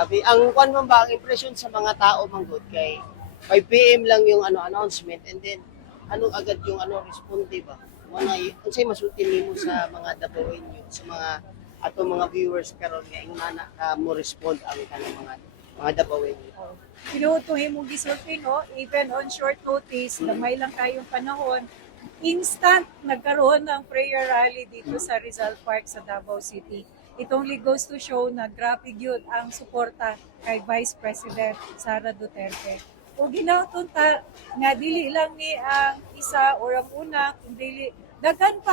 Sabi, ang kwan man ba, ang impression sa mga tao manggod kay 5 PM lang yung announcement and then agad yung responde ba? Mga unsay masulti nimo sa mga dapoin nyo, sa mga ato mga viewers karon nga ingana ka mo respond ang kanang mga dapoin nyo. Pinutuhin mong gisulti, no? Even on short notice, lamay lang tayong panahon, instant nagkaroon ng prayer rally dito sa Rizal Park sa Davao City. It only goes to show na grabe yun ang suporta kay Vice President Sara Duterte. O ginauton ta nga dili lang ni ang isa or ang una, kundi daghan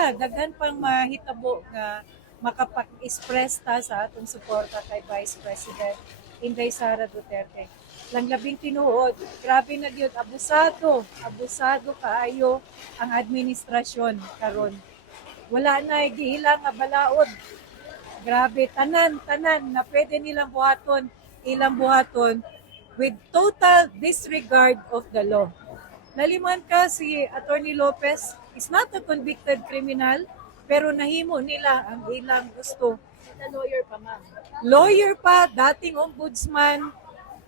pang mahitabo nga makapag-express ta sa atong suporta kay Vice President Inday Sara Duterte. Langlabing tinuod, grabe na gyud, abusado kaayo ang administrasyon karon. Wala na gihilang nga balaod. Grabe, tanan na pwede nilang ilang buhaton with total disregard of the law. Naliman ka si Attorney Lopez is not a convicted criminal, pero nahimo nila ang ilang gusto. Na lawyer pa, ma'am. Lawyer pa, dating ombudsman,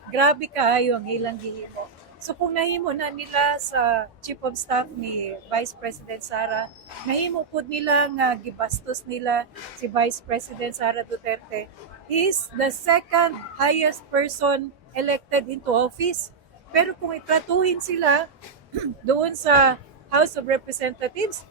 grabe kaayo ang ilang gihimo. So kung nahimo na nila sa Chief of Staff ni Vice President Sara, nahimo pud nila nga gibastos nila si Vice President Sara Duterte. He is the second highest person elected into office. Pero kung itratuhin sila doon sa House of Representatives,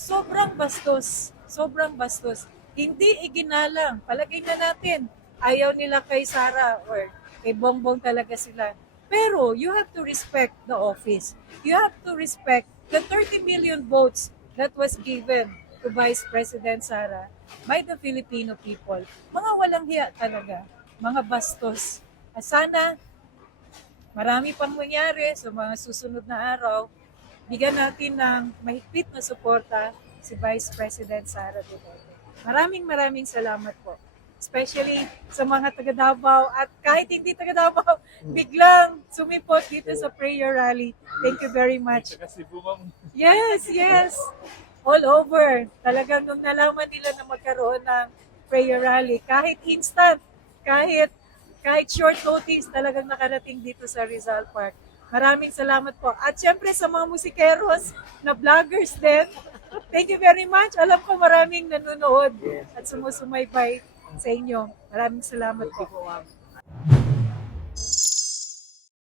sobrang bastos. Hindi iginalang. Palagay na natin, ayaw nila kay Sara or kay Bongbong talaga sila. Pero you have to respect the office. You have to respect the 30 million votes that was given to Vice President Sara by the Filipino people. Mga walang hiya talaga, mga bastos. Sana marami pang mangyari sa mga susunod na araw, bigyan natin ng mahigpit na suporta si Vice President Sara Duterte. Maraming salamat po. Especially sa mga taga Davao at kahit hindi taga Davao, biglang sumipot dito sa prayer rally. Thank you very much. Yes. All over. Talagang nung nalaman nila na magkaroon ng prayer rally, kahit instant, kahit short notice, talagang nakarating dito sa Rizal Park. Maraming salamat po. At syempre sa mga musikeros na vloggers din, thank you very much. Alam ko maraming nanonood at sumusumaybay sa inyo. Maraming salamat po.